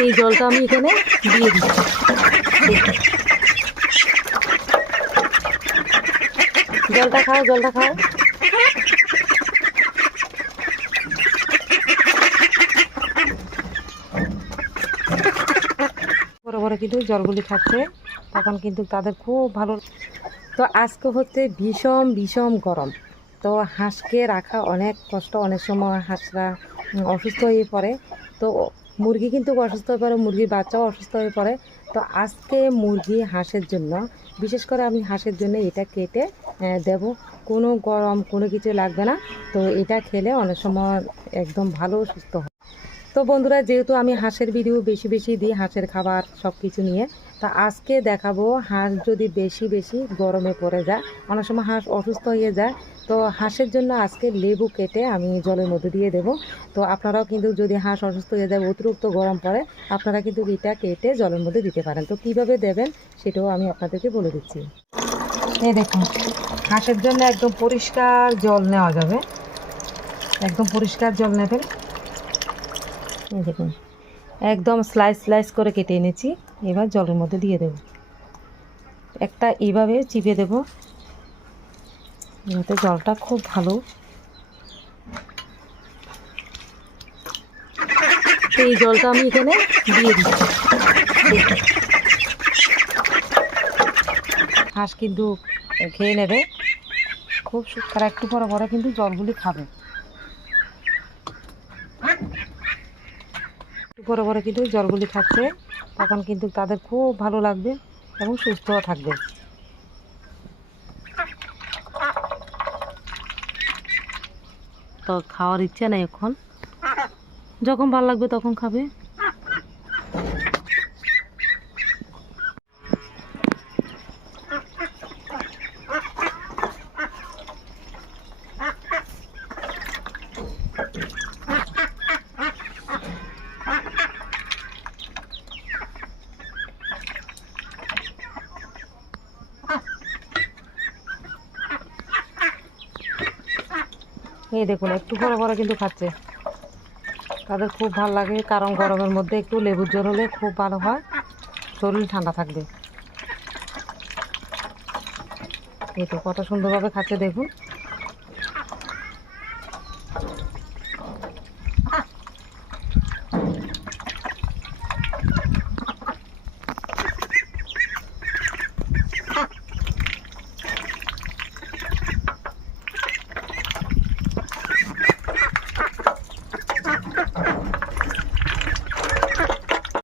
এই জলটা আমি এখানে দিয়ে দিচ্ছি। জলটা খাও, জলটা খাও। বড় বড় কিন্তু জলগুলি খাচ্ছে, তখন কিন্তু তাদের খুব ভালো। তো আজকে হচ্ছে ভীষণ ভীষণ গরম। তো হাঁসকে রাখা অনেক কষ্ট, অনেক সময় হাঁসরা অসুস্থ হয়ে পড়ে। তো মুরগি কিন্তু অসুস্থ হয়ে পড়ে, মুরগির বাচ্চাও অসুস্থ হয়ে পড়ে। তো আজকে মুরগি হাঁসের জন্য, বিশেষ করে আমি হাঁসের জন্য এটা কেটে দেব। কোনো গরম কোনো কিছু লাগবে না। তো এটা খেলে অনেক সময় একদম ভালো সুস্থ হয়। তো বন্ধুরা, যেহেতু আমি হাঁসের ভিডিও বেশি বেশি দিই, হাঁসের খাবার সব কিছু নিয়ে, তা আজকে দেখাবো হাঁস যদি বেশি বেশি গরমে পড়ে যায়, অনেক সময় হাঁস অসুস্থ হয়ে যায়। তো হাঁসের জন্য আজকে লেবু কেটে আমি জলের মধ্যে দিয়ে দেব। তো আপনারাও কিন্তু যদি হাঁস অসুস্থ হয়ে যায়, অতিরিক্ত গরম পড়ে, আপনারা কিন্তু এটা কেটে জলের মধ্যে দিতে পারেন। তো কীভাবে দেবেন সেটাও আমি আপনাদেরকে বলে দিচ্ছি। এই দেখুন, হাঁসের জন্য একদম পরিষ্কার জল নেওয়া যাবে, একদম পরিষ্কার জল নেবেন। এই দেখুন, একদম স্লাইস স্লাইস করে কেটে এনেছি। এবার জলের মধ্যে দিয়ে দেব, একটা এইভাবে চিপে দেব, যাতে জলটা খুব ভালো। এই জলটা আমি এখানে দিয়ে দিচ্ছি। হাঁস কিন্তু খেয়ে নেবে, খুব সুন্দর। একটু পরে পরে কিন্তু জলগুলি খাবে, একটু পরে পরে কিন্তু জলগুলি খাচ্ছে, তখন কিন্তু তাদের খুব ভালো লাগবে এবং সুস্থও থাকবে। তো খাওয়ার ইচ্ছে নেই এখন, যখন ভালো লাগবে তখন খাবে। এই দেখুন, একটু পরে পরে কিন্তু খাচ্ছে, তাদের খুব ভালো লাগে। কারণ গরমের মধ্যে একটু লেবুর জল হলে খুব ভালো হয়, শরীর ঠান্ডা থাকবে। এই তো কত সুন্দরভাবে খাচ্ছে দেখুন।